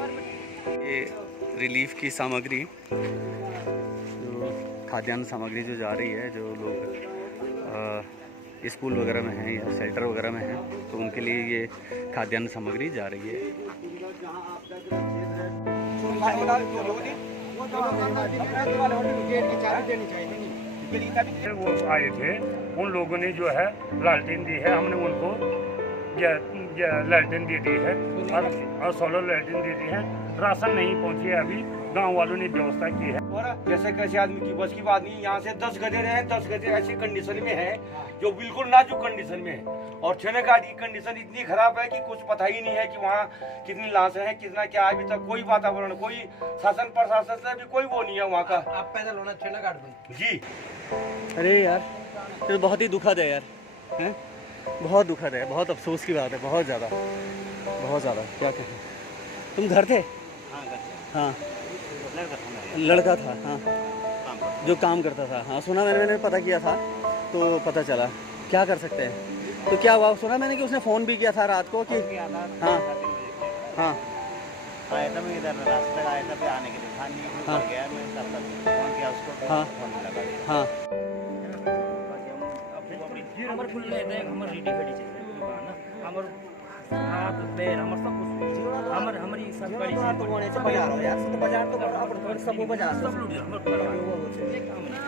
ये रिलीफ की सामग्री, जो खाद्यान्न सामग्री जो जा रही है, जो लोग स्कूल वगैरह में हैं या शेल्टर वगैरह में हैं, तो उनके लिए ये खाद्यान्न सामग्री जा रही है। वो आए थे, उन लोगों ने जो है लालटेन दी है, हमने उनको लालटेन दे दी है और सोलर लालटेन दे दी है। राशन नहीं पहुंची है, अभी गांव वालों ने व्यवस्था की है। जैसे कैसे आदमी की बस की बात नहीं, यहाँ से 10 गधे रहे, 10 गधे ऐसी कंडीशन में है जो बिल्कुल नाजुक कंडीशन में है। और छेने घाट की कंडीशन इतनी खराब है कि कुछ पता ही नहीं है कि वहाँ कितनी लाशें हैं, कितना क्या। अभी तक कोई वातावरण, कोई शासन प्रशासन से भी कोई वो नहीं है वहाँ का। आप पैदल होना छेना घाट में जी। अरे यार, ये बहुत ही दुखद है यार, हैं? बहुत दुखद है, बहुत अफसोस की बात है, बहुत ज़्यादा, बहुत ज़्यादा। क्या कहें, तुम घर थे? हाँ, लड़का था, हाँ, जो काम करता था। हाँ, सुना मैंने पता किया था तो पता चला। क्या कर सकते हैं। तो क्या हुआ, सुना मैंने कि उसने फ़ोन भी किया था रात को कि हाँ हाँ आया था। मैं इधर रास्ते आया था, आने के लिए था नहीं, हाँ गया मैं, तब तक फोन किया उसको, हाँ फोन लगा दिया। हाँ हमर फुल लेते हैं, हमर रेडी खड़ी चाहिए ना, हमर हाथ पैर हमर सब कुछ, हमर हमारी सब गाड़ी तो वने से बाजार हो यार, तो बाजार तो अपन सब बाजार सब लूट हमर परवाह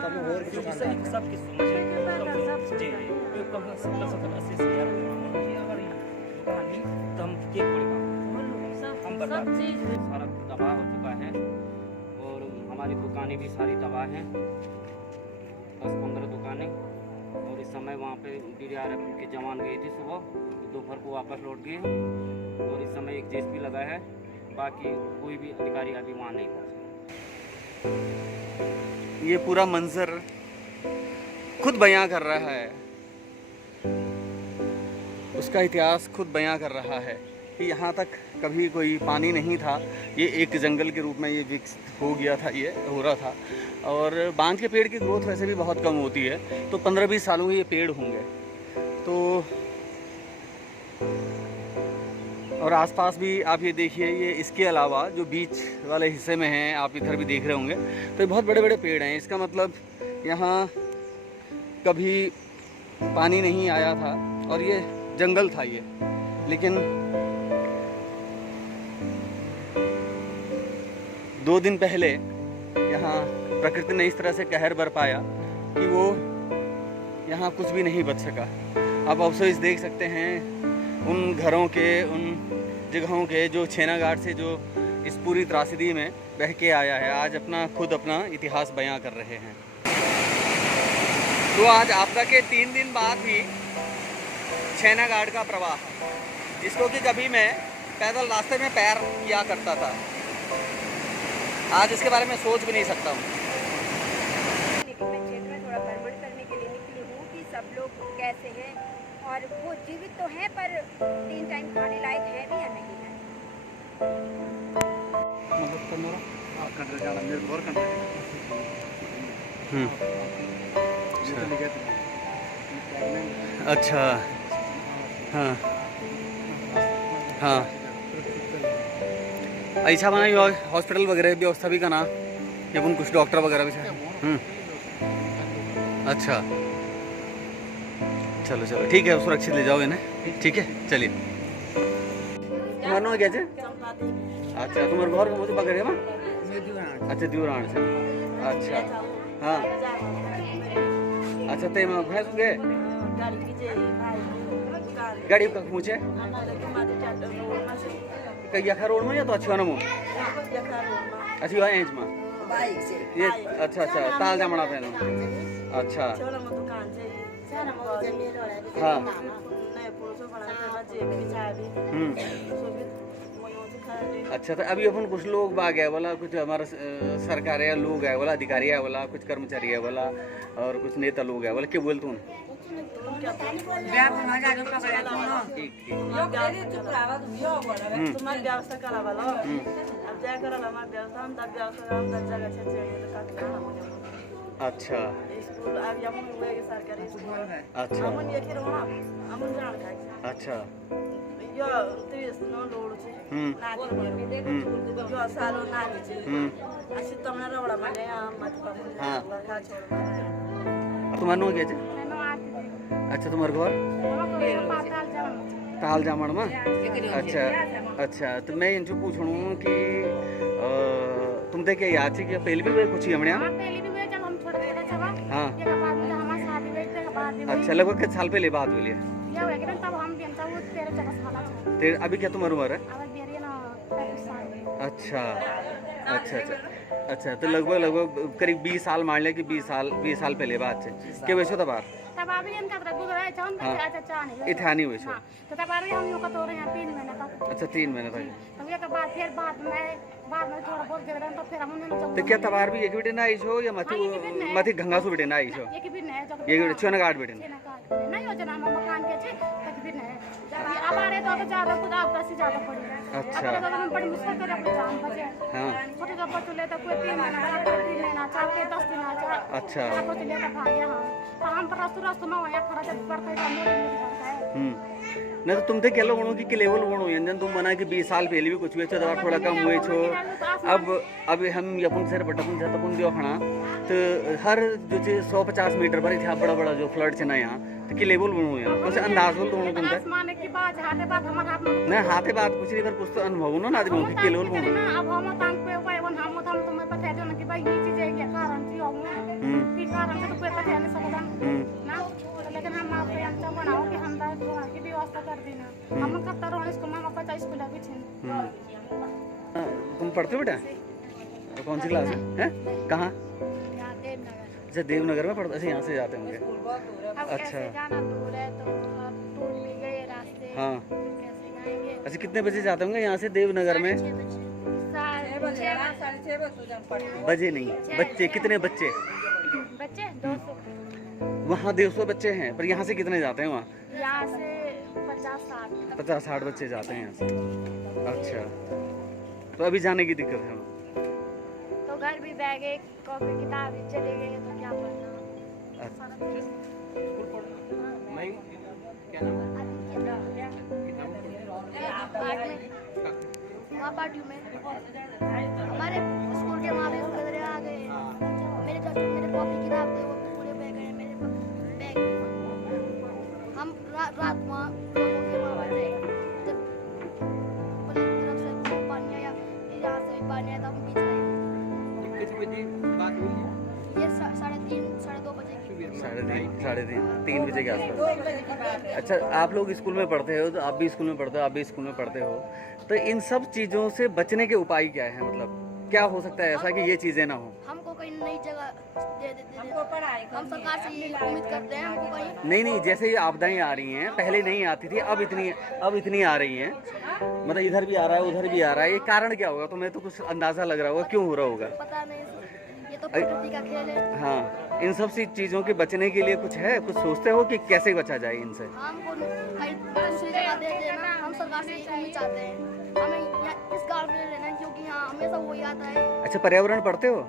सब और जो सही सब की समझ जी कम से कम 70-80 से यार अगर कहानी तो हम के पड़ेगा, हम बर्बाद सारा तबाह हो चुका है और हमारी दुकानें भी सारी तबाह हैं, 10-15 दुकानें। और इस समय वहाँ पे DDRF के जवान गए थे सुबह, दोपहर को वापस लौट गए और इस समय एक जेसीबी लगा है, बाकी कोई भी अधिकारी अभी वहाँ नहीं पहुँचे। ये पूरा मंजर खुद बयां कर रहा है, उसका इतिहास खुद बयां कर रहा है कि यहाँ तक कभी कोई पानी नहीं था। ये एक जंगल के रूप में ये विकसित हो गया था, ये हो रहा था। और बांज के पेड़ की ग्रोथ वैसे भी बहुत कम होती है, तो 15-20 सालों के ये पेड़ होंगे। तो और आसपास भी आप ये देखिए, ये इसके अलावा जो बीच वाले हिस्से में हैं, आप इधर भी देख रहे होंगे, तो ये बहुत बड़े बड़े पेड़ हैं। इसका मतलब यहाँ कभी पानी नहीं आया था और ये जंगल था ये। लेकिन 2 दिन पहले यहाँ प्रकृति ने इस तरह से कहर बरपाया कि वो यहाँ कुछ भी नहीं बच सका। आप अफसोस देख सकते हैं उन घरों के, उन जगहों के जो छेना घाट से जो इस पूरी त्रासदी में बह के आया है, आज खुद अपना इतिहास बयां कर रहे हैं। तो आज आपदा के 3 दिन बाद भी छेना घाट का प्रवाह, जिसको कि कभी मैं पैदल रास्ते में पैर किया करता था, आज इसके बारे में सोच भी नहीं सकता हूँ। लेकिन मैं क्षेत्र में थोड़ा भ्रमण करने के लिए निकली हूँ कि सब लोग कैसे हैं और वो जीवित तो हैं पर 3 टाइम खाने लायक है भी या नहीं है। अच्छा, हाँ हाँ, ऐसा बना हॉस्पिटल वगैरह व्यवस्था भी करना, जब उन कुछ डॉक्टर वगैरह भी थे। अच्छा, चलो चलो ठीक है, सुरक्षित ले जाओ इन्हें, ठीक है, चलिए। तुम्हारा नाम क्या है? अच्छा, तुम्हारे घर का मुझे पकड़े ना? अच्छा, दिवरान से। अच्छा, हाँ, अच्छा, ते में भैंस गए गाड़ी का पूछे यखा रोड में या तो अच्छा नमो अच्छी है इंच में ये। अच्छा अच्छा, ताल जमना पहनो। अच्छा, हाँ, अच्छा, तो अभी अपन कुछ लोग बाग है बोला, कुछ हमारा सरकारी लोग है बोला, अधिकारी है बोला, कुछ कर्मचारी है बोला, और कुछ नेता लोग है बोला, क्या बोलते हैं? अच्छा स्कूल अब यमन हुए के सरकारी स्कूल है अच्छा अमन ये फिर वहां अमन जान खाई अच्छा यो तीस नो लोड छे नानी यो सालो नानी छे असी तमना रवड़ा माने मत पर हाँ। लड़का छोड़ तुम्हारा नाम क्या है अच्छा तुम्हारा घर ताल जामण में अच्छा अच्छा तो मैं इनसे पूछूं कि तुम देख क्या याद है कि पहले भी वे कुछ हमने पहले भी हुए जब हम छोटे छोटे थे हाँ ये के बाद में जब हमारी शादी हुई थे बाद में अच्छा लगभग कितने साल पहले बात हुई है ये हुआ कि तब हम भी था वो 13-14 साल था तेरे अभी क्या तुम्हारी उम्र है अब बेरिया ना 35 साल अच्छा अच्छा अच्छा अच्छा तो लगभग करीब 20 साल मान लिया कि 20 साल पहले बात है क्या वैसे तो बात तब अभी इनका तरह गुजरा है जान पे चाचा नहीं इठानी हुई हां तो तब अभी हम लोग का तो यहाँ 3 महीने तक अच्छा 3 महीने तक तब ये के बाद फिर बाद में थोड़ा बहुत गिर तो फिर हम उन्होंने तो क्या तबार भी एक बेटे ना आई छो या मथी गंगा सु बेटे ना आई छो एक भी नहीं जब ये बेटे चोना गाड़ बेटे नहीं हो जना मकान के छे तक भी नहीं अब आ रहे तो ज्यादा खुद आप से ज्यादा पड़ी अच्छा अब तो हम बड़ी मुश्किल करे अपनी जान बचे हां छोटे जब बच्चे ले तो कोई 3 महीना 3 महीना 4 के 10 दिन आ अच्छा आपको ले तो भाग गया हम पर रास्तों में वहां खड़ा जब पड़ता है नहीं तो तुम थे क्या लोग कि लेवल वणो यंजन तुम मना कि 20 साल पहले भी कुछ हुए छो दवा थोड़ा कम हुए छो अब हम यपुन से बटपुन से तपुन दियो खणा तो हर जो 150 मीटर पर इतना बड़ा बड़ा जो फ्लड छे ना यहाँ तो कि लेवल वणो है कुछ अंदाज हो तो तुम थे आसमान की बात हाथे बात हमारे हाथ में नहीं हाथे बात कुछ नहीं पर कुछ तो अनुभव ना आदमी कि लेवल वणो अब हम तांग पे भाई वन हम तुम्हें पता है ना कि भाई ये चीज है ये कारण थी और की कारण से तो कोई पता नहीं सकता ना लेकिन हम आप यहाँ तो बनाओ कि हम की व्यवस्था कर देना हम कब रोने इसको मामा पता स्कूल अभी छे तुम पढ़ते हो बेटा कौन सी क्लास है कहाँ अच्छा देवनगर में पढ़ते यहाँ से जाते होंगे अच्छा जाना दूर है तो टूट भी गए रास्ते हाँ कैसे जाएंगे अच्छा कितने बजे जाते होंगे यहाँ से देवनगर में बजे नहीं बच्चे कितने बच्चे बच्चे 200 वहाँ 200 बच्चे हैं पर यहाँ से कितने जाते हैं वहाँ यहाँ से 50-60 बच्चे जाते हैं यहाँ से अच्छा तो अभी जाने की दिक्कत है तो घर भी बैग एक कॉपी किताब चले गए तो क्या पढ़ना हमारे स्कूल के वहाँ भी खतरे आ गए मेरे कॉपी किताब थे वो पूरे बह गए मेरे बैग हम रात वहाँ लोगों के वहाँ बैठे जब पुलिस तरफ से पानी आया यहाँ से भी पानी आया तो हम बीच रहे कितने बजे बात हुई है ये 3:30 साढ़े 2 बजे की 3 बजे के आसपास अच्छा आप लोग स्कूल में पढ़ते हो तो आप भी स्कूल में पढ़ते हो आप भी स्कूल में पढ़ते हो तो इन सब चीज़ों से बचने के उपाय क्या है मतलब क्या हो सकता है ऐसा कि ये चीज़ें ना हो हमको कहीं नई जगह दे देते हैं हम सरकार से ये उम्मीद करते हैं हमको कहीं नहीं जैसे ये आपदाएं आ रही हैं पहले नहीं आती थी अब इतनी आ रही हैं मतलब इधर भी आ रहा है उधर भी आ रहा है ये कारण क्या होगा तुम्हें तो कुछ अंदाजा लग रहा होगा क्यों हो रहा होगा पता नहीं ये तो प्रकृति का खेल है हाँ इन सब सी चीज़ों के बचने के लिए कुछ है कुछ सोचते हो कि कैसे बचा जाए इनसे हमको कहीं दूसरी जगह दे देना हम सरकार से उम्मीद चाहते हैं हमें इस गाँव में रहना है क्योंकि यहाँ हमेशा वही आता है अच्छा पर्यावरण पढ़ते हो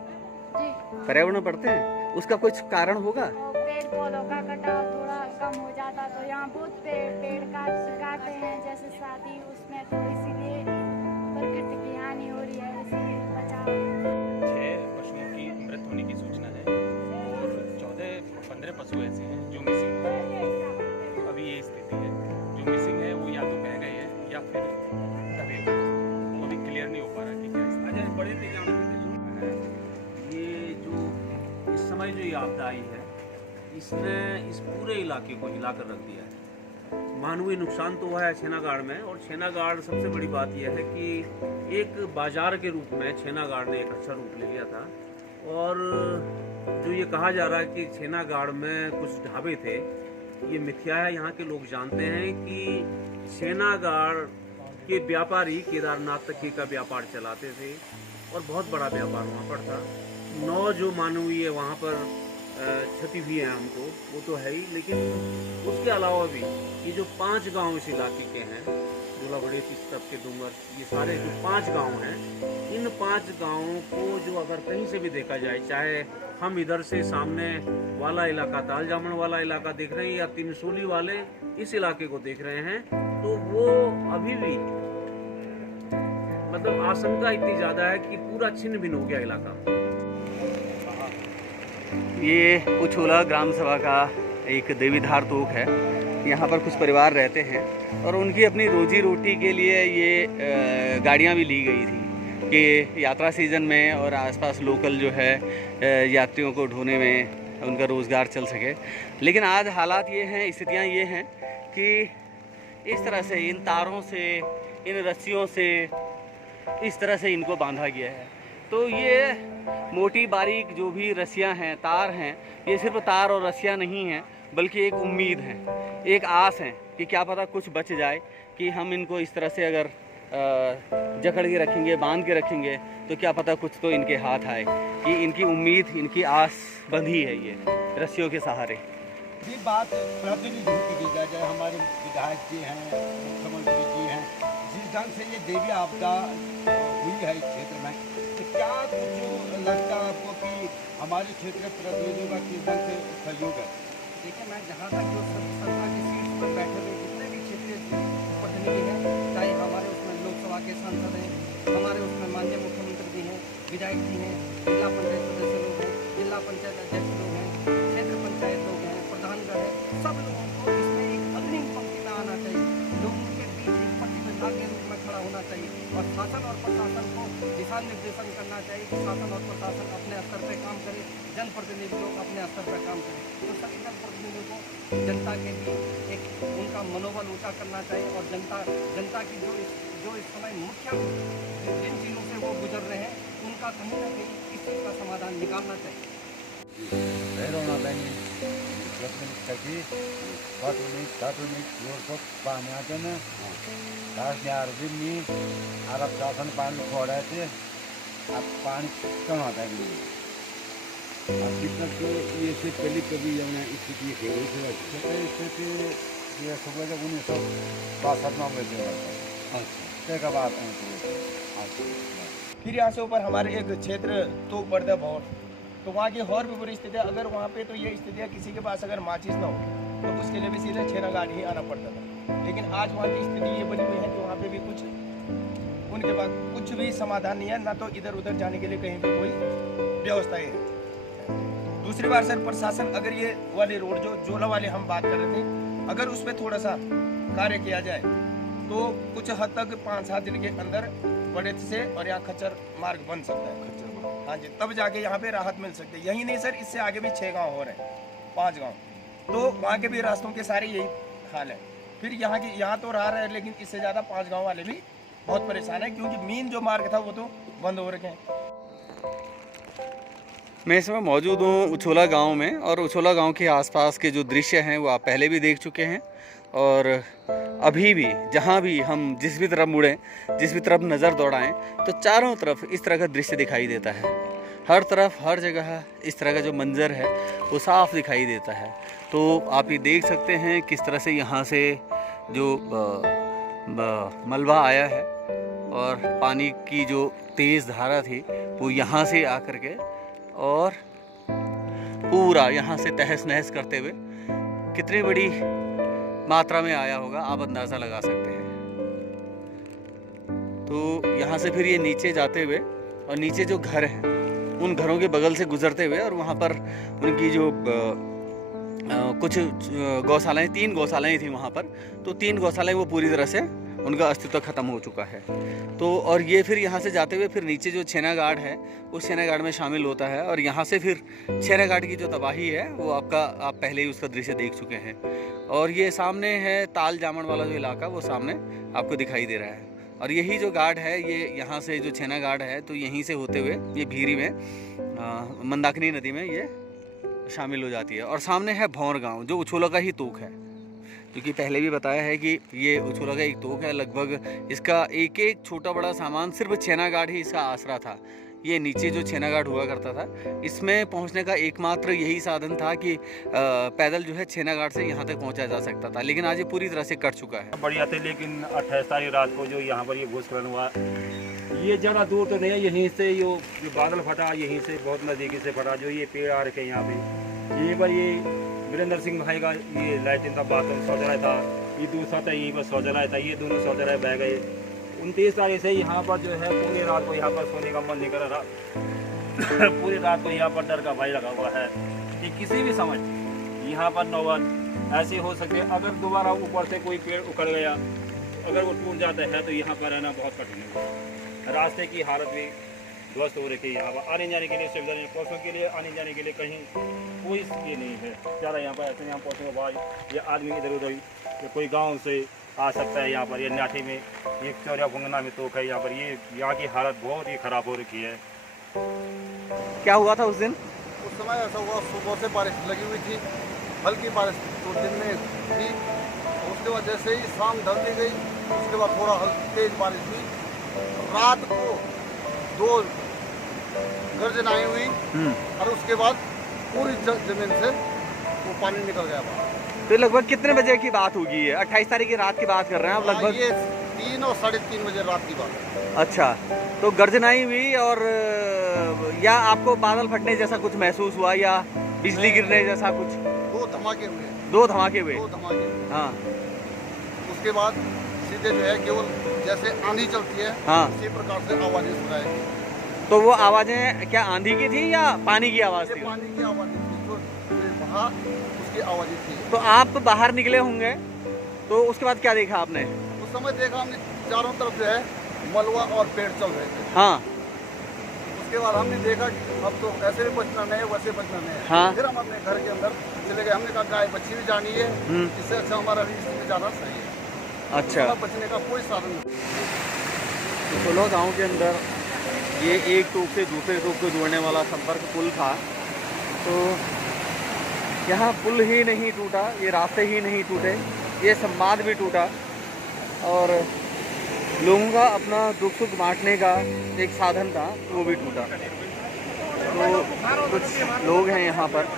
जी पर्यावरण पढ़ते हैं उसका कुछ कारण होगा पेड़ पौधों का कटाव थोड़ा कम हो जाता तो यहाँ बहुत पेड़ काटते हैं जैसे शादी उसमें तो इसीलिए प्रकृति की हानि हो रही है इसीलिए बचाव 6 पशुओं की मृत होने की सूचना है और 14-15 पशु ऐसे हैं जो मिसिंग हैं अभी ये स्थिति है जो मिसिंग है वो या तो बह गए हैं या फिर दबे हुए हैं वो अभी क्लियर नहीं हो पा रहा कि क्या स्थिति है। बड़े ये जो इस समय जो ये आपदा आई है इसने इस पूरे इलाके को हिलाकर रख दिया है मानवीय नुकसान तो हुआ है छेनागाड़ में और छेनागाड़ सबसे बड़ी बात यह है कि एक बाजार के रूप में छेनागाड़ ने एक अच्छा रूप ले लिया था और जो ये कहा जा रहा है कि छेनागाड़ में कुछ ढाबे थे ये मिथ्या है। यहाँ के लोग जानते हैं कि छेनागाड़ के व्यापारी केदारनाथ तक का व्यापार चलाते थे और बहुत बड़ा व्यापार वहाँ पर था। 9 जो मानवीय वहाँ पर क्षति हुई है हमको वो तो है ही लेकिन उसके अलावा भी ये जो 5 गांव इस इलाके के हैं जोलाबड़ी, इस तरफ के डूंगर, ये सारे जो 5 गांव हैं, इन 5 गांवों को जो अगर कहीं से भी देखा जाए, चाहे हम इधर से सामने वाला इलाका, ताल जामन वाला इलाका देख रहे हैं या तिनसोली वाले इस इलाके को देख रहे हैं, तो वो अभी भी मतलब आशंका इतनी ज़्यादा है कि पूरा छिन्न भिन्न हो गया इलाका। ये उछोला ग्राम सभा का एक देवीधार तोक है। यहाँ पर कुछ परिवार रहते हैं और उनकी अपनी रोजी रोटी के लिए ये गाड़ियाँ भी ली गई थी कि यात्रा सीज़न में और आसपास लोकल जो है यात्रियों को ढोने में उनका रोज़गार चल सके। लेकिन आज हालात ये हैं, स्थितियाँ ये हैं कि इस तरह से इन तारों से, इन रस्सियों से इस तरह से इनको बांधा गया है। तो ये मोटी बारीक जो भी रस्सियाँ हैं, तार हैं, ये सिर्फ तार और रस्सियाँ नहीं हैं, बल्कि एक उम्मीद है, एक आस है कि क्या पता कुछ बच जाए, कि हम इनको इस तरह से अगर जकड़ के रखेंगे, बांध के रखेंगे, तो क्या पता कुछ तो इनके हाथ आए, कि इनकी उम्मीद, इनकी आस बंधी है ये रस्सियों के सहारे। ये बात प्रतिनिधि की जाए, हमारे विधायक जी हैं, मुख्यमंत्री जी हैं, जिस ढंग से ये देवी आपदा हुई है इस क्षेत्र में, तो क्या कुछ लगता है आपको कि हमारे क्षेत्र प्रतिनिधियों का किस ढंग से सहयोग है? देखिए, मैं जहाँ तक जो सरकार की सीट पर बैठे हुए जितने भी क्षेत्रीय प्रतिनिधि हैं, चाहे हमारे उसमें लोकसभा के सांसद हैं, हमारे उसमें माननीय मुख्यमंत्री जी हैं, विधायक जी हैं, जिला पंचायत सदस्य लोग हैं, जिला पंचायत अध्यक्ष लोग हैं, क्षेत्र पंचायत लोग हैं, प्रधानगण हैं, सब लोगों को इसमें एक अग्रिम पंक्ति में आना चाहिए। लोगों के बीच एक प्रतिनिधि के रूप में खड़ा होना चाहिए और शासन और प्रशासन को दिशा निर्देशन करना चाहिए कि शासन और प्रशासन अपने स्तर पर काम करे, जनप्रतिनिधि लोग अपने स्तर पर काम करें। तो सभी जनप्रतिनिधियों को जनता के भी एक उनका मनोबल ऊंचा करना चाहिए और जनता की जो इस समय मुख्य जिन चीज़ों से वो गुजर रहे हैं, उनका कहीं ना कहीं इस चीज़ का समाधान निकालना चाहिए। अरब शासन पानी छोड़ा थे, अब पानी कम आता है। कितना तो ये से पहले कभी स्थिति स्थिति ये सुबह जब 1962 में का बात फिर यहाँ से ऊपर हमारे एक क्षेत्र तो पड़ता है बहुत, तो वहाँ की और भी बुरी स्थिति है। अगर वहाँ पे तो ये स्थिति है, किसी के पास अगर माचिस ना हो तो उसके लिए भी सीधे छेनाघाट ही आना पड़ता था। लेकिन आज वहाँ की स्थिति ये बनी हुई है कि वहाँ पे भी कुछ उनके पास कुछ भी समाधान नहीं है, ना तो इधर उधर जाने के लिए कहीं भी कोई व्यवस्था है। दूसरी बार सर, प्रशासन अगर ये वाले रोड जो जोला वाले हम बात कर रहे थे, अगर उस पर थोड़ा सा कार्य किया जाए तो कुछ हद तक 5-7 दिन के अंदर बड़े से और यहाँ खच्चर मार्ग बन सकता है। खच्चर, हाँ जी, तब जाके यहाँ पे राहत मिल सकती है। यही नहीं सर, इससे आगे भी 6 गाँव हो रहे हैं, 5 गाँव, तो वहाँ के भी रास्तों के सारे यही हाल है। फिर यहाँ तो रहा है, लेकिन इससे ज़्यादा 5 गाँव वाले भी बहुत परेशान है, क्योंकि मेन जो मार्ग था वो तो बंद हो रखे हैं। मैं इस समय मौजूद हूँ उछोला गांव में, और उछोला गांव के आसपास के जो दृश्य हैं वो आप पहले भी देख चुके हैं, और अभी भी जहाँ भी हम जिस भी तरफ मुड़ें, जिस भी तरफ नज़र दौड़ाएं, तो चारों तरफ इस तरह का दृश्य दिखाई देता है। हर तरफ, हर जगह इस तरह का जो मंज़र है वो साफ दिखाई देता है। तो आप ये देख सकते हैं किस तरह से यहाँ से जो मलबा आया है और पानी की जो तेज़ धारा थी वो यहाँ से आकर के और पूरा यहाँ से तहस नहस करते हुए कितनी बड़ी मात्रा में आया होगा, आप अंदाज़ा लगा सकते हैं। तो यहाँ से फिर ये नीचे जाते हुए, और नीचे जो घर हैं उन घरों के बगल से गुजरते हुए, और वहाँ पर उनकी जो कुछ गौशालाएँ, 3 गौशालाएँ थी वहाँ पर, तो 3 गौशालाएँ वो पूरी तरह से उनका अस्तित्व ख़त्म हो चुका है। तो और ये फिर यहाँ से जाते हुए फिर नीचे जो छेनागाड़ है उस छेनागाड़ में शामिल होता है, और यहाँ से फिर छेनागाड़ की जो तबाही है वो आप पहले ही उसका दृश्य देख चुके हैं। और ये सामने है ताल जामन वाला जो इलाका, वो सामने आपको दिखाई दे रहा है। और यही जो गाड़ है, ये यहाँ से जो छेनागाड़ है, तो यहीं से होते हुए ये भीरी में मंदाकिनी नदी में ये शामिल हो जाती है। और सामने है भौर गाँव, जो उछोला का ही तोक है, क्योंकि पहले भी बताया है कि ये उछोला का एक तोक है। लगभग इसका एक एक छोटा बड़ा सामान सिर्फ छेनागाड़ ही इसका आसरा था। ये नीचे जो छेना घाट हुआ करता था, इसमें पहुंचने का एकमात्र यही साधन था कि पैदल जो है छेना घाट से यहाँ तक पहुंचा जा सकता था, लेकिन आज ये पूरी तरह से कट चुका है। बढ़िया थे, लेकिन 28 तारीख रात को जो यहाँ पर ये भूस्खलन हुआ, ये ज़्यादा दूर तो नहीं है, यहीं से जो बादल फटा यहीं से बहुत नज़दीकी से फटा। जो ये पेड़ आ रखे हैं यहाँ पे, यहीं पर ये वीरेंद्र सिंह भाई का ये लैट्रिन था, बाथरूम शौचालय था, ये दूसरा था यहीं पर शौचालय था, ये दोनों शौचालय बह गए। 29 तारीख से यहाँ पर जो है पूरी रात को यहाँ पर सोने का मन नहीं कर रहा पूरी रात को यहाँ पर डर का भय लगा हुआ है कि किसी भी समय यहाँ पर नौबत ऐसी हो सकती है। अगर दोबारा ऊपर से कोई पेड़ उखड़ गया, अगर वो टूट जाता है तो यहाँ पर रहना बहुत कठिन है। रास्ते की हालत भी ध्वस्त हो रखी है। यहाँ पर आने जाने के लिए सुविधा नहीं, पशुओं के लिए आने जाने के लिए कहीं कोई ये नहीं है। ज़्यादा यहाँ पर ऐसे यहाँ पशुओं के बाद ये आदमी इधर उधर कोई गाँव से आ सकता है। यहाँ पर ये नाठी में एक चौरा भुंगना में तोक है। यहाँ पर ये यहाँ की हालत बहुत ही ख़राब हो रखी है। क्या हुआ था उस दिन? उस समय ऐसा हुआ, सुबह से बारिश लगी हुई थी, हल्की बारिश 2 दिन में थी। उसके बाद जैसे ही शाम ढल दी गई, उसके बाद थोड़ा तेज बारिश हुई। रात को 2 गर्जनाएं हुई और उसके बाद पूरी जमीन से वो पानी निकल गया। तो लगभग कितने बजे की बात होगी? 28 तारीख की रात की बात कर रहे हैं आप लगभग? ये 3 और 3:30 बजे रात की बात है। अच्छा, तो गर्जनाई हुई और या आपको बादल फटने जैसा कुछ महसूस हुआ या बिजली गिरने जैसा कुछ? 2 धमाके हुए। 2 धमाके हुए? 2 धमाके। हाँ। उसके बाद सीधे जो है केवल जैसे आंधी चलती है, हाँ, इसी प्रकार से आवाजें सुनाई। तो वो आवाजें क्या आंधी की थी या पानी की आवाज थी? पानी की आवाज थी, जो वहाँ उसकी आवाजें थी। तो आप बाहर निकले होंगे, तो उसके बाद क्या देखा आपने? उस समय देखा हमने चारों तरफ जो है मलबा और पेड़ चल रहे थे। हाँ। उसके बाद हमने देखा कि अब तो ऐसे भी बचना नहीं है, वैसे बचना नहीं है। हाँ। फिर हम अपने घर के अंदर चले गए। हमने कहा गाय बच्ची भी जानी है, इससे अच्छा हमारा भी इसमें जाना सही है। अच्छा, बचने का कोई साधन नहीं। सोलो गाँव के अंदर ये एक टोक से दूसरे टोक को जोड़ने वाला संपर्क पुल था। तो यहाँ पुल ही नहीं टूटा, ये रास्ते ही नहीं टूटे, ये संवाद भी टूटा और लोगों का अपना दुख सुख बांटने का एक साधन था, वो भी टूटा। तो कुछ लोग हैं यहाँ पर,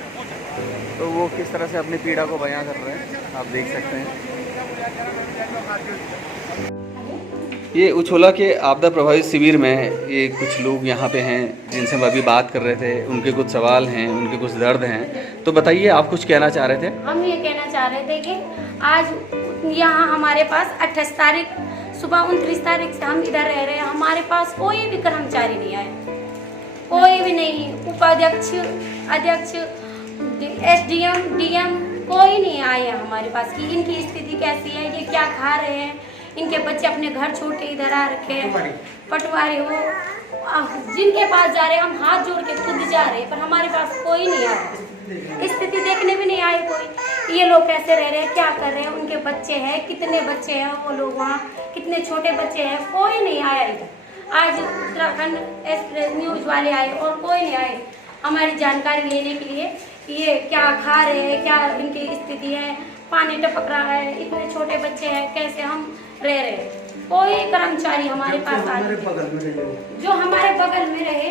तो वो किस तरह से अपनी पीड़ा को बयां कर रहे हैं, आप देख सकते हैं। ये उछोला के आपदा प्रभावित शिविर में ये कुछ लोग यहाँ पे हैं जिनसे हम अभी बात कर रहे थे। उनके कुछ सवाल हैं, उनके कुछ दर्द हैं, तो बताइए आप कुछ कहना चाह रहे थे? हम ये कहना चाह रहे थे कि आज यहाँ हमारे पास 28 तारीख सुबह 29 तारीख से हम इधर रह रहे हैं। हमारे पास कोई भी कर्मचारी नहीं आया, कोई भी नहीं, उपाध्यक्ष, अध्यक्ष, SDM, DM कोई नहीं आए हमारे पास कि इनकी स्थिति कैसी है, ये क्या खा रहे हैं, इनके बच्चे अपने घर छोड़ के इधर आ रखे हैं, पटवारी हो, जिनके पास जा रहे हैं हम हाथ जोड़ के खुद जा रहे हैं, पर हमारे पास कोई नहीं आया, स्थिति देखने भी नहीं आए कोई। ये लोग कैसे रह रहे हैं, क्या कर रहे हैं, उनके बच्चे हैं, कितने बच्चे हैं वो लोग वहाँ, कितने छोटे बच्चे हैं, कोई नहीं आया इधर। आज उत्तराखंड एक्सप्रेस न्यूज वाले आए और कोई नहीं आए हमारी जानकारी लेने के लिए कि ये क्या खा रहे हैं, क्या इनकी स्थिति है, पानी टपक रहा है, इतने छोटे बच्चे हैं, कैसे हम रह रहे हैं। कोई कर्मचारी हमारे पास जो हमारे बगल में रहे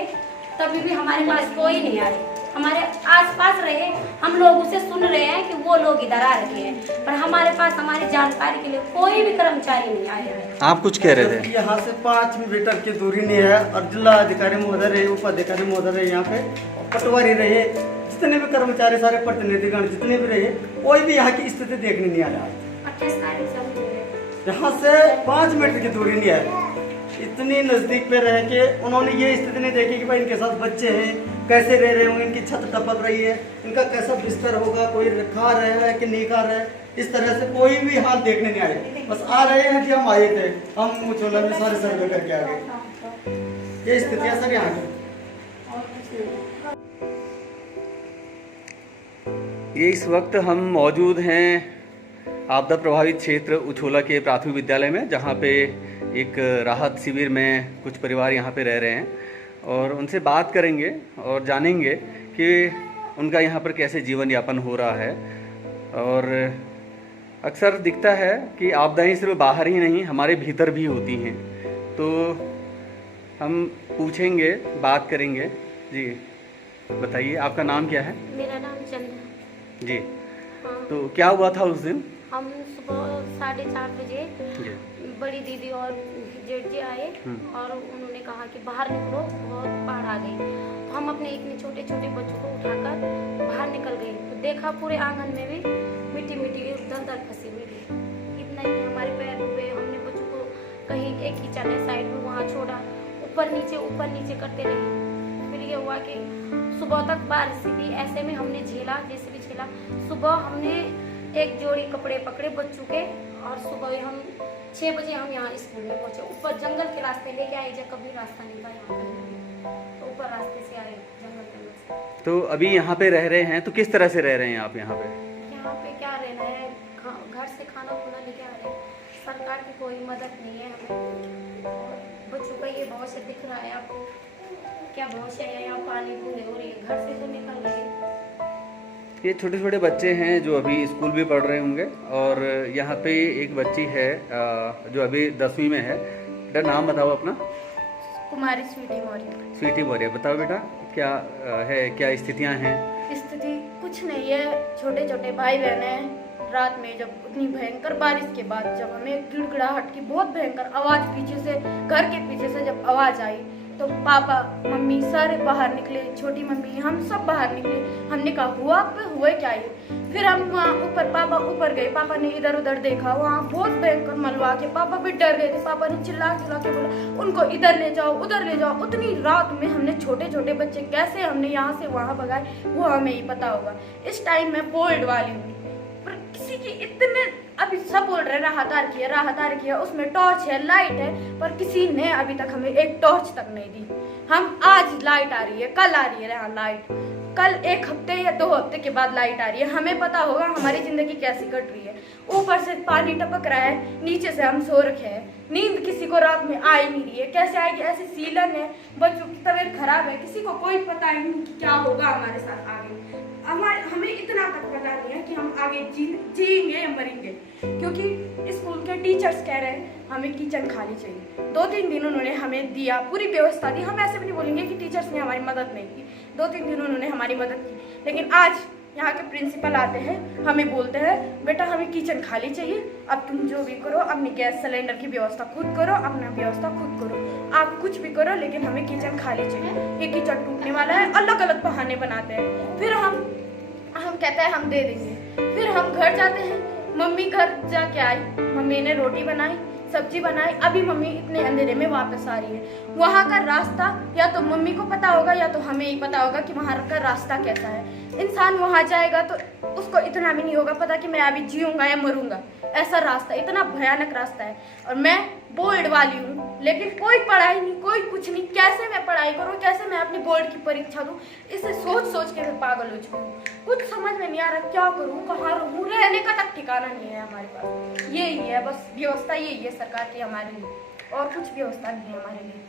तभी भी हमारे पास कोई नहीं आए। हमारे आसपास रहे, हम लोग उसे सुन रहे हैं कि वो लोग इधर आ रखे हैं, पर हमारे पास हमारी जानकारी के लिए कोई भी कर्मचारी नहीं आया है। आप कुछ कह रहे थे? यहाँ से 5 मीटर की दूरी नहीं है और जिला अधिकारी महोदय रहे, उपाधिकारी महोदय रहे, यहाँ पे पटवारी रहे, जितने भी कर्मचारी, सारे प्रतिनिधिगण जितने भी रहे, कोई भी यहाँ की स्थिति देखने नहीं आ रहा है। यहाँ से 5 मीटर की दूरी नहीं है, इतनी नज़दीक पे रह के उन्होंने ये स्थिति नहीं देखी कि भाई इनके साथ बच्चे हैं, कैसे रह रहे होंगे, इनकी छत टपक रही है, इनका कैसा बिस्तर होगा, कोई खा रहा है कि नहीं खा रहा है, इस तरह से कोई भी हाल देखने नहीं आए। बस आ रहे हैं कि हम आए थे, हम उछोला में सारे सर्वे करके आ गए। ये स्थिति है सर यहाँ की। ये इस वक्त हम मौजूद हैं आपदा प्रभावित क्षेत्र उछोला के प्राथमिक विद्यालय में, जहाँ पे एक राहत शिविर में कुछ परिवार यहाँ पे रह रहे हैं और उनसे बात करेंगे और जानेंगे कि उनका यहाँ पर कैसे जीवन यापन हो रहा है। और अक्सर दिखता है कि आपदाएं सिर्फ बाहर ही नहीं, हमारे भीतर भी होती हैं। तो हम पूछेंगे, बात करेंगे। जी बताइए, आपका नाम क्या है? मेरा नाम चंद्र। जी। हाँ। तो क्या हुआ था उस दिन? हम सुबह 4:30 बजे बड़ी दीदी और जेठ जी आए और उन्होंने कहा कि बाहर निकलो, बहुत बाढ़ आ गई। तो हम अपने इतने छोटे छोटे बच्चों को उठाकर बाहर निकल गए तो देखा पूरे आंगन में भी मिट्टी मिट्टी दर फंसी हुई थी। इतना ही हमारे पैर डूबे। हमने बच्चों को कहीं एक किचन है साइड में वहाँ छोड़ा, ऊपर नीचे करते रहे। फिर ये हुआ कि सुबह तक बारिश थी, ऐसे में हमने झेला, जैसे भी झेला। सुबह हमने एक जोड़ी कपड़े पकड़े बच्चों के और सुबह हम 6 बजे हम यहाँ स्कूल में पहुँचे। ऊपर जंगल के रास्ते लेके आए, जब कभी रास्ता नहीं था यहाँ पे, तो ऊपर रास्ते से आए जंगल के रास्ते। तो अभी यहाँ पे रह रहे हैं, तो किस तरह से रह रहे हैं आप यहाँ पे? यहाँ पे क्या रहना है, घर से खाना खुना लेके आ रहे हैं। सरकार की कोई मदद नहीं है हमें। बच्चों का ये भविष्य दिख रहा है आपको, क्या भविष्य है, यहाँ पानी पूरे हो रही है, घर से तो निकल गए। ये छोटे छोटे बच्चे हैं जो अभी स्कूल भी पढ़ रहे होंगे और यहाँ पे एक बच्ची है जो अभी 10वीं में है। बेटा नाम बताओ अपना। कुमारी स्वीटी मौर्य। स्वीटी मौर्य, बताओ बेटा क्या है, क्या स्थितियाँ हैं? स्थिति कुछ नहीं है, छोटे छोटे भाई बहन हैं। रात में जब उतनी भयंकर बारिश के बाद जब हमें गिड़गिड़ाहट की बहुत भयंकर आवाज़ पीछे से, घर के पीछे से जब आवाज़ आई तो पापा मम्मी सारे बाहर निकले, छोटी मम्मी हम सब बाहर निकले। हमने कहा हुआ क्या ये? फिर हम वहाँ ऊपर, पापा ऊपर गए। पापा ने इधर उधर देखा, वहाँ बहुत भयंकर मलबा के पापा भी डर गए थे। पापा ने चिल्ला के बोला उनको इधर ले जाओ, उधर ले जाओ। उतनी रात में हमने छोटे छोटे बच्चे कैसे हमने यहाँ से वहाँ भगाए वो हमें ही पता होगा। इस टाइम मैं पोल्ड वाली हूँ, पर किसी की इतने, अभी सब बोल रहे राहत आ रही है, उसमें टॉर्च है, लाइट है, पर किसी ने अभी तक हमें एक टॉर्च तक नहीं दी। हम आज लाइट आ रही है, कल आ रही है यहाँ लाइट, कल 1 हफ्ते या 2 हफ्ते के बाद लाइट आ रही है। हमें पता होगा हमारी जिंदगी कैसी कट रही है। ऊपर से पानी टपक रहा है, नीचे से हम सो रखे हैं। नींद किसी को रात में आ ही नहीं रही है, कैसे आएगी? ऐसी सीलन है, बच्चों की तबीयत खराब है, किसी को कोई पता ही नहीं कि क्या होगा हमारे साथ आगे। हमें इतना तक पता नहीं है कि हम आगे जिएंगे या मरेंगे, क्योंकि स्कूल के टीचर्स कह रहे हैं हमें किचन खाली चाहिए। 2-3 दिन उन्होंने हमें दिया, पूरी व्यवस्था दी। हम ऐसे भी नहीं बोलेंगे कि टीचर्स ने हमारी मदद नहीं की, 2-3 दिन उन्होंने हमारी मदद की। लेकिन आज यहाँ के प्रिंसिपल आते हैं, हमें बोलते हैं बेटा हमें किचन खाली चाहिए, अब तुम जो भी करो अपनी गैस सिलेंडर की व्यवस्था खुद करो, अपना व्यवस्था खुद करो, आप कुछ भी करो, लेकिन हमें किचन खाली चाहिए। ये किचन टूटने वाला है, अलग अलग बहाने बनाते हैं। फिर हम कहते हैं हम दे देंगे। फिर हम घर जाते हैं, मम्मी घर जाके आई, मम्मी ने रोटी बनाई, सब्जी बनाई। अभी मम्मी इतने अंधेरे में वापस आ रही है। वहाँ का रास्ता या तो मम्मी को पता होगा या तो हमें ही पता होगा कि वहाँ का रास्ता कैसा है। इंसान वहाँ जाएगा तो उसको इतना भी नहीं होगा पता कि मैं अभी जीऊंगा या मरूंगा। ऐसा रास्ता, इतना भयानक रास्ता है। और मैं बोर्ड वाली हूँ, लेकिन कोई पढ़ाई नहीं, कोई कुछ नहीं। कैसे मैं पढ़ाई करूँ, कैसे मैं अपनी बोर्ड की परीक्षा दूँ, इसे सोच के मैं पागल हो चुकी हूँ। कुछ समझ में नहीं आ रहा क्या करूँ, कहाँ रहूँ, रहने का तक ठिकाना नहीं है हमारे पास। यही है बस व्यवस्था, यही है सरकार की हमारे लिए, और कुछ व्यवस्था नहीं है हमारे लिए।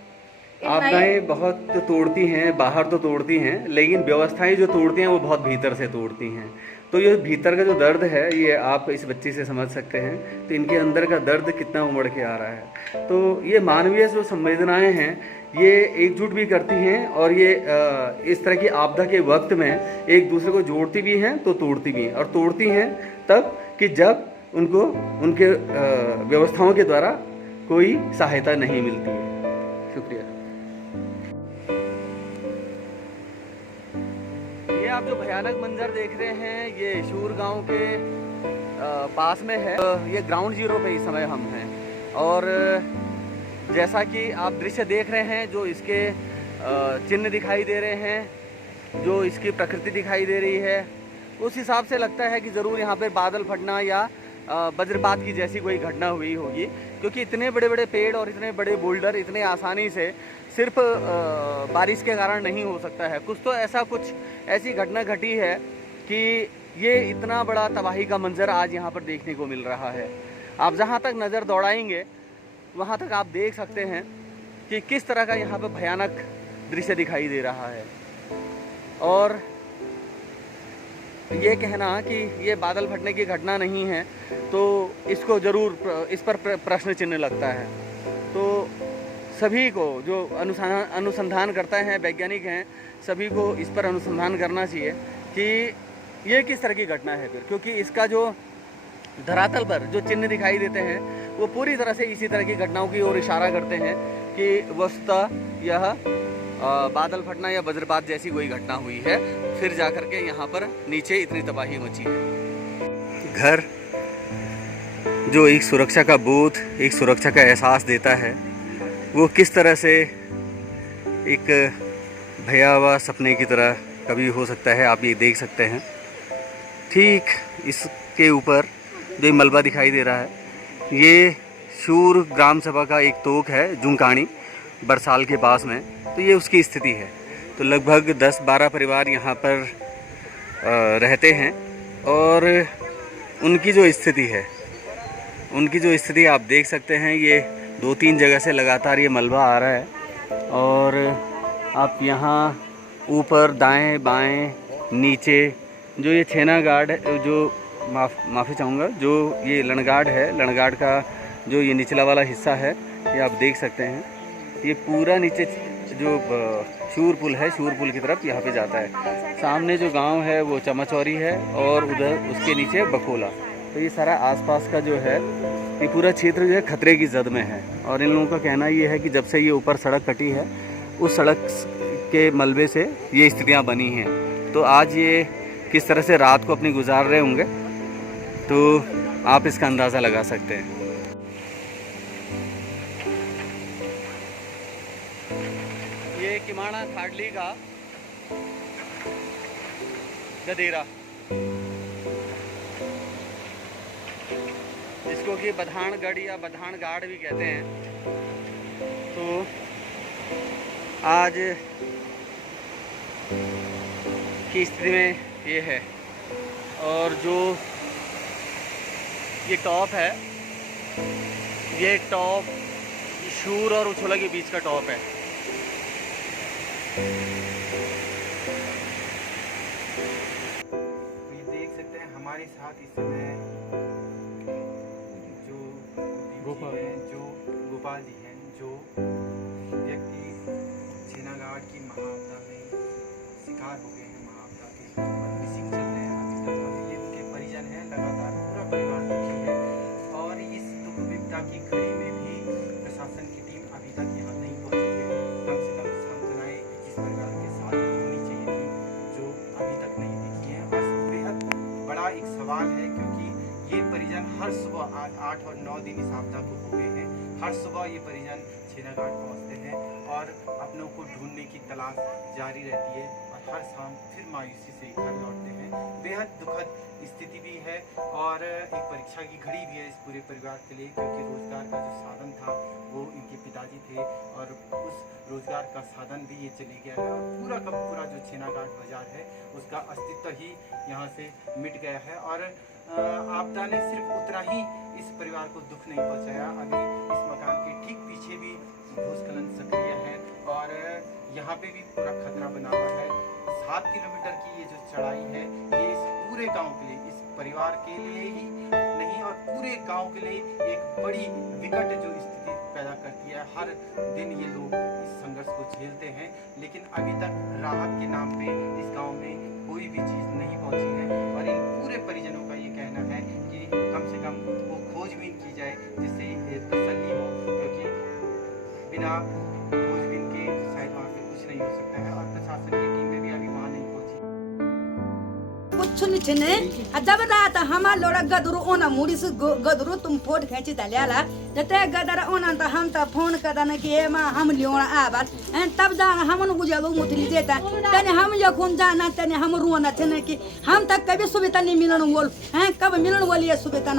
आपदाएं बहुत तोड़ती हैं, बाहर तो तोड़ती हैं, लेकिन व्यवस्थाएं जो तोड़ती हैं वो बहुत भीतर से तोड़ती हैं। तो ये भीतर का जो दर्द है ये आप इस बच्ची से समझ सकते हैं। तो इनके अंदर का दर्द कितना उमड़ के आ रहा है। तो ये मानवीय जो संवेदनाएं हैं ये एकजुट भी करती हैं और ये इस तरह की आपदा के वक्त में एक दूसरे को जोड़ती भी हैं तो तोड़ती भी हैं। और तोड़ती हैं तब कि जब उनको उनके व्यवस्थाओं के द्वारा कोई सहायता नहीं मिलती है। शुक्रिया। ये आप जो भयानक मंजर देख रहे हैं ये शूर गांव के पास में है। ये ग्राउंड जीरो पे इस समय हम हैं और जैसा कि आप दृश्य देख रहे हैं, जो इसके चिन्ह दिखाई दे रहे हैं, जो इसकी प्रकृति दिखाई दे रही है, उस हिसाब से लगता है कि ज़रूर यहाँ पे बादल फटना या वज्रपात की जैसी कोई घटना हुई होगी, क्योंकि इतने बड़े बड़े पेड़ और इतने बड़े बोल्डर इतने आसानी से सिर्फ बारिश के कारण नहीं हो सकता है। कुछ तो ऐसी घटना घटी है कि ये इतना बड़ा तबाही का मंजर आज यहाँ पर देखने को मिल रहा है। आप जहाँ तक नज़र दौड़ाएंगे वहाँ तक आप देख सकते हैं कि किस तरह का यहाँ पर भयानक दृश्य दिखाई दे रहा है। और ये कहना कि ये बादल फटने की घटना नहीं है तो इसको ज़रूर इस पर प्रश्न चिन्ह लगता है। तो सभी को जो अनुसंधान करते हैं, वैज्ञानिक हैं, सभी को इस पर अनुसंधान करना चाहिए कि ये किस तरह की घटना है फिर, क्योंकि इसका जो धरातल पर जो चिन्ह दिखाई देते हैं वो पूरी तरह से इसी तरह की घटनाओं की ओर इशारा करते हैं कि वस्तुतः यह बादल फटना या वज्रपात जैसी कोई घटना हुई है, फिर जाकर के यहाँ पर नीचे इतनी तबाही मची है। घर जो एक सुरक्षा का बोध, एक सुरक्षा का एहसास देता है, वो किस तरह से एक भयावह सपने की तरह कभी हो सकता है, आप ये देख सकते हैं। ठीक इसके ऊपर जो मलबा दिखाई दे रहा है, ये शूर ग्राम सभा का एक तोक है, जुंकानी बरसाल के पास में, तो ये उसकी स्थिति है। तो लगभग 10-12 परिवार यहाँ पर रहते हैं और उनकी जो स्थिति है, उनकी जो स्थिति आप देख सकते हैं, ये 2-3 जगह से लगातार ये मलबा आ रहा है और आप यहाँ ऊपर दाएं बाएं नीचे जो ये छेना गार्ड है, जो माफ़ी चाहूँगा, जो ये लणगाड है, लणगाड का जो ये निचला वाला हिस्सा है, ये आप देख सकते हैं, ये पूरा नीचे जो शूर पुल है, शूर पुल की तरफ यहाँ पे जाता है। सामने जो गांव है वो चमाचौरी है और उधर उसके नीचे बकोला। तो ये सारा आसपास का जो है ये पूरा क्षेत्र जो है खतरे की जद में है। और इन लोगों का कहना ये है कि जब से ये ऊपर सड़क कटी है, उस सड़क के मलबे से ये स्थितियाँ बनी हैं। तो आज ये किस तरह से रात को अपनी गुजार रहे होंगे, तो आप इसका अंदाज़ा लगा सकते हैं। ये किमाना खाडली का गदेरा, जिसको कि बधानगढ़ या बधानगाड़ भी कहते हैं। तो आज की स्थिति में ये है। और जो ये टॉप है, ये टॉप शूर और उछला के बीच का टॉप है। ये देख सकते हैं हमारे साथ इस समय जो गोपाल हैं, जो गोपाल जी हैं, जो व्यक्ति छेनागाड़ की महाआपदा में शिकार हो गए हैं, महाआपदा के मिसिंग चल रहे हैं अभी तक, और ये उनके परिजन हैं। लगातार पूरा परिवार दुखी है और इस दुख विपदा की घड़ी में भी प्रशासन की टीम अभी तक यहाँ नहीं पहुँची है। कम से कम सांत्वनाएं इस परिवार के साथ होनी चाहिए थी, जो अभी तक नहीं दिखी है। और बेहद बड़ा एक सवाल है, क्योंकि ये परिजन हर सुबह 8 और 9 दिन इस आपदा को हो गए हैं। हर सुबह ये परिजन छेनागाड़ पहुँचते हैं और अपनों को ढूंढने की तलाश जारी रहती है और हर शाम फिर मायूसी से घर लौटते हैं। बेहद दुखद स्थिति भी है और एक परीक्षा की घड़ी भी है इस पूरे परिवार के लिए, क्योंकि रोजगार का जो साधन था वो इनके पिताजी थे और उस रोजगार का साधन भी ये चले गया है। और पूरा का पूरा जो छेनागाड़ बाजार है उसका अस्तित्व ही यहाँ से मिट गया है। और आपदा ने सिर्फ उतना ही इस परिवार को दुख नहीं पहुँचाया, अभी इस मकान के ठीक पीछे भी भूस्खलन सक्रिय है और यहाँ पे भी पूरा खतरा बना हुआ है। 7 किलोमीटर की ये जो चढ़ाई है, ये इस पूरे गांव के लिए, इस परिवार के लिए ही नहीं और पूरे गांव के लिए एक बड़ी विकट जो स्थिति पैदा करती है। हर दिन ये लोग इस संघर्ष को झेलते हैं, लेकिन अभी तक राहत के नाम पे इस गांव में कोई भी चीज़ नहीं पहुंची है। और इन पूरे परिजनों का ये कहना है कि कम से कम वो खोजबीन की जाए, जिससे तसल्ली हो, क्योंकि बिना खोजबीन के शायद वहाँ पे कुछ नहीं हो सकता है। और प्रशासन की टीम में भी अभी वहाँ नहीं पहुँची। कुछ नहीं जब रात हमार लोड़ा गदरू ओना मुड़ी से गदरू तुम फोट खेची दलियाला जते गदर ओना त हम त फोन कदन कि ए मां हम लियोड़ा आबाद तब जान हमन गुजलो मुतली देता तने हम यखुन जाना तने हम रोना तने कि हम तक कभी सुविधा नहीं मिलन बोल हैं, कब मिलन बोली ये सुविधा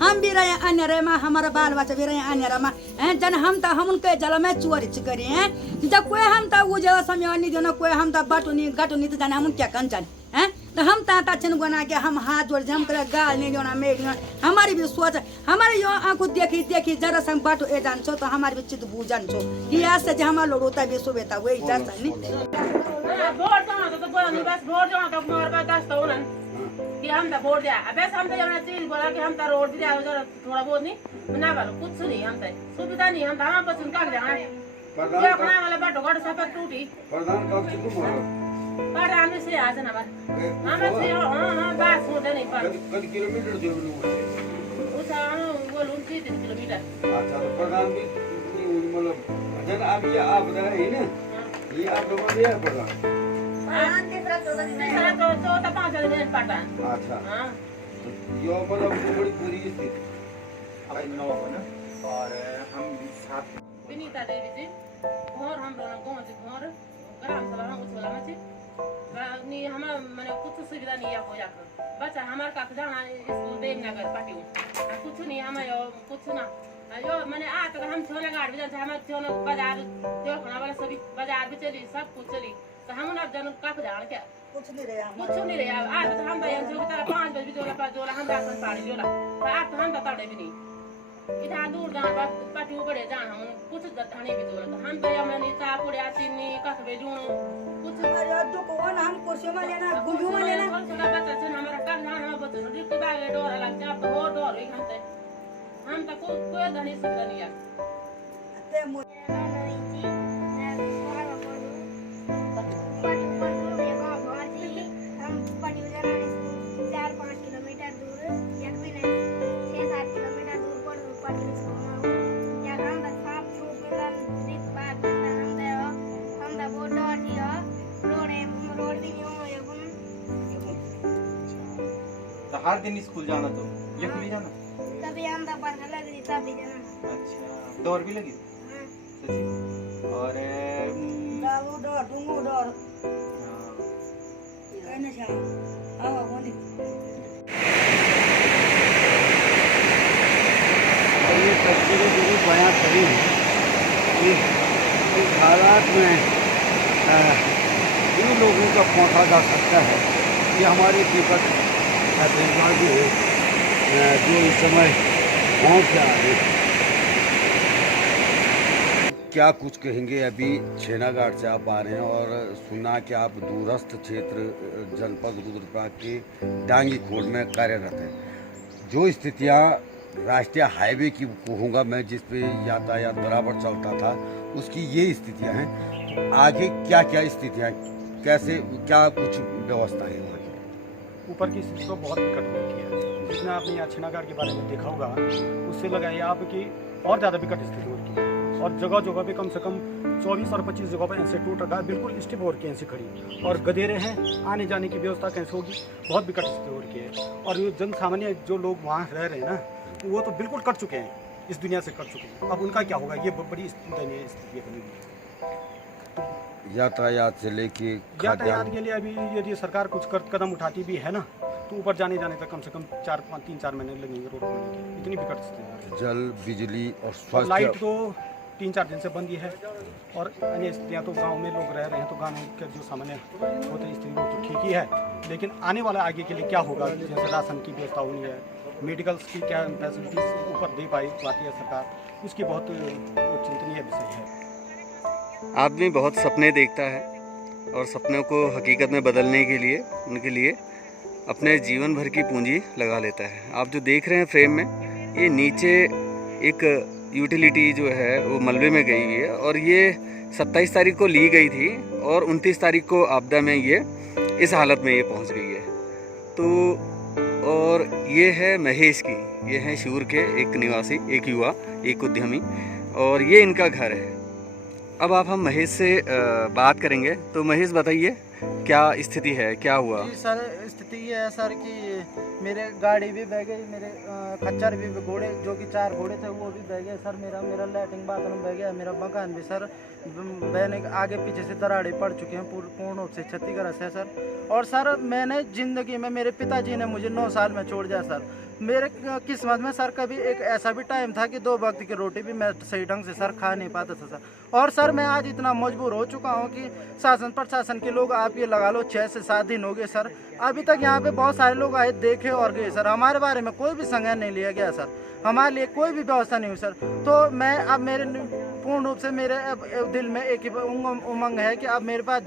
हम भी रहे अन्य रे मां, हमारा बाल बच्चा भी रहे अन्य रे मां हैं। जन हम त हमन के जल में चोरी करी हैं, जब कोई हम त गुजला समय नहीं देना, कोई हम त बाटुनी गाटुनी त जाने हम क्या कंचन हैं। तो हम ताता चिन्ह बना के हम हाथ जोड़ हम करे गाल नहीं जोना मेघ हमारी भी सोच, हमारे यो आंखों देखी देखी जरा संग बाटो ए जान छो तो हमारी भी चित बूझन छो कि आज से जो हमारा लोग होता भी सुबेता वही जाता नहीं। वोट तो बोला बस वोट जो का मोर पे 10 तो उलन कि हम तो वोट दिया, अब हम तो जरा चीज बोला कि हम तो रोड दिया जरा थोड़ा बहुत नहीं बना वालो कुछ नहीं, हम तो सुविधा नहीं, हम तो हम बस उनका जाना देखना वाला बट गड़ सब टूटी प्रधान कब से तुम हो पर आने से आज ना बार हम से हां बात सुनते नहीं पर कद किलोमीटर जो उस वो 29 किलोमीटर। अच्छा तो प्रधान भी मतलब जन अब ये आप बता रहे हैं ना ये आप लोगों ने है प्रधान तो 5 दिन पटा। अच्छा हां यो मतलब बड़ी बुरी स्थिति अब 9 हो ना और हम साथ विनीता देवी जी और हम दोनों गांव से घर ग्राम सभा में उस वाला में से नहीं हम माने कुछ सुविधा नहीं हो जाकर बच्चा हमार का जाना स्कूल देवनगर पाटियो कुछ नहीं हम कुछ ना यो माने आ तो हम छोले गाड़ भी जाते हम छोले बाजार जो खाना वाला सभी बाजार भी चली सब कुछ चली तो हम ना जन का जान क्या कुछ नहीं रहे आ तो हम बयान जो की तरह 5 बजे जोला हम राशन पानी जोला तो आप तो हम बताड़े भी नहीं इधर दूर जाना पाटियो बड़े जान हम कुछ दत्ताने भी जोला तो हम बया में नीचा पुड़िया चीनी कसबे जूनो कुछ हमारे तो कोन हम कुर्सी में लेना गुंजू में लेना छोटा बच्चा से हमारा काम ना हम बच्चा डी के बागे डोर लग जा तो और डोर ही हम तो कोई धनी सुविधा नहीं है अते हर दिन स्कूल जाना तो ये खुली जाना कभी हम दा पर लगी तभी जाना। अच्छा दौड़ भी लगी सच्ची और दाऊ डोर दूंगो डोर कहने से आओ बोली ये तस्वीरें जरूर बयां करी हैं कि इस हालात में इन लोगों का पहुंचा जा सकता है कि हमारे टिकट भी है जो इस समय पहुँच जा रहे हैं। क्या कुछ कहेंगे? अभी छेनागाड़ से आप आ रहे हैं और सुना कि आप दूरस्थ क्षेत्र जनपद रुद्रप्रयाग के डांगी खोड़ में कार्यरत हैं। जो स्थितियाँ राष्ट्रीय हाईवे की कहूँगा मैं जिस पे यातायात बराबर चलता था उसकी ये स्थितियाँ हैं। तो आगे क्या क्या स्थितियाँ कैसे क्या कुछ व्यवस्था है वहाँ की? ऊपर की स्थिति तो बहुत विकट हो रही है। जिसने आपने यहाँ छेनागाड़ के बारे में देखा होगा उससे लगा ये आपकी और ज़्यादा विकट स्थिति हो रही है और जगह जगह पे कम से कम 24 और 25 जगह पर ऐसे टूट रखा है बिल्कुल स्टिप हो रही है ऐसी खड़ी और गधेरे हैं आने जाने की व्यवस्था कैसे होगी बहुत विकट स्थिति हो रही है। और ये जन सामान्य जो लोग वहाँ रह रहे हैं ना वो तो बिल्कुल कट चुके हैं इस दुनिया से कट चुके हैं। अब उनका क्या होगा ये बड़ी दयनीय स्थिति बनेगी। यातायात से लेके यातायात के लिए अभी यदि सरकार कुछ कदम उठाती भी है ना तो ऊपर जाने तक कम से कम 3-4 महीने लगेंगे रोड बनने के। इतनी विकट स्थिति। जल बिजली और स्वास्थ्य लाइट तो 3-4 दिन से बंद ही है और अन्य स्थितियाँ तो गांव में लोग रह रहे हैं तो गांव के जो सामान्य होते स्थिति वो तो ठीक ही है लेकिन आने वाला आगे के लिए क्या होगा जैसे राशन की व्यवस्था होनी है मेडिकल्स की क्या फैसिलिटीज ऊपर दे पाती है सरकार उसकी बहुत चिंतनीय विषय है। आदमी बहुत सपने देखता है और सपनों को हकीकत में बदलने के लिए उनके लिए अपने जीवन भर की पूंजी लगा लेता है। आप जो देख रहे हैं फ्रेम में ये नीचे एक यूटिलिटी जो है वो मलबे में गई हुई है और ये 27 तारीख को ली गई थी और 29 तारीख को आपदा में ये इस हालत में ये पहुंच गई है। तो और ये है महेश की, ये हैं शिवूर के एक निवासी, एक युवा, एक उद्यमी और ये इनका घर है। अब आप हम महेश से बात करेंगे। तो महेश बताइए क्या स्थिति है, क्या हुआ? जी सर स्थिति ये है सर कि मेरे गाड़ी भी बह गई, मेरे खच्चर भी घोड़े जो कि 4 घोड़े थे वो भी बह गए सर। मेरा लैट्रिन बाथरूम बह गया, मेरा मकान भी सर बहने आगे पीछे से दरारें पड़ चुके हैं, पूर्ण रूप से क्षतिग्रस्त है सर। और सर मैंने ज़िंदगी में मेरे पिताजी ने मुझे 9 साल में छोड़ दिया सर। मेरे किस्मत में सर कभी एक ऐसा भी टाइम था कि 2 वक्त की रोटी भी मैं सही ढंग से सर खा नहीं पाता था सर। और सर मैं आज इतना मजबूर हो चुका हूँ कि शासन प्रशासन के लोग आप ये लगा लो 6 से 7 दिन हो गए सर, अभी तक यहाँ पे बहुत सारे लोग आए देखे और गए सर। हमारे बारे में कोई भी संज्ञान नहीं लिया गया सर, हमारे लिए कोई भी व्यवस्था नहीं हुई सर। तो मैं अब मेरे पूर्ण रूप से मेरे दिल में एक ही उमंग है कि अब मेरे पास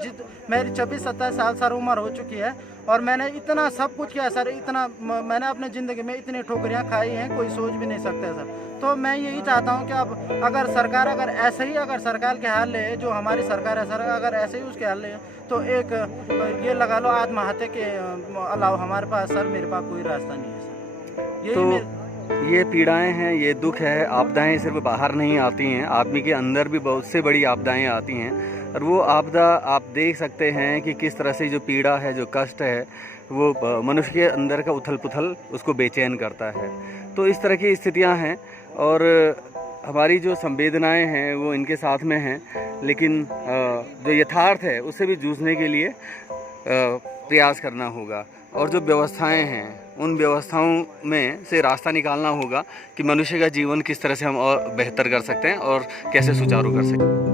मेरी 26-27 साल सर उम्र हो चुकी है और मैंने इतना सब कुछ किया सर, इतना मैंने अपने ज़िंदगी में इतनी ठोकरियाँ खाई हैं कोई सोच भी नहीं सकता सर। तो मैं यही चाहता हूँ कि अब अगर सरकार ऐसे ही अगर सरकार के हाल ले, जो हमारी सरकार है सर, अगर ऐसे ही उसके हाल ले तो एक ये लगा लो आत्महत्या के अलावा हमारे पास सर मेरे पास कोई रास्ता नहीं है सर। तो ये पीड़ाएं हैं, ये दुख है, आपदाएं सिर्फ बाहर नहीं आती हैं, आदमी के अंदर भी बहुत से बड़ी आपदाएं आती हैं। और वो आपदा आप देख सकते हैं कि किस तरह से जो पीड़ा है, जो कष्ट है, वो मनुष्य के अंदर का उथल पुथल उसको बेचैन करता है। तो इस तरह की स्थितियां हैं और हमारी जो संवेदनाएं हैं वो इनके साथ में हैं, लेकिन जो यथार्थ है उससे भी जूझने के लिए प्रयास करना होगा और जो व्यवस्थाएं हैं उन व्यवस्थाओं में से रास्ता निकालना होगा कि मनुष्य का जीवन किस तरह से हम और बेहतर कर सकते हैं और कैसे सुचारू कर सकते हैं।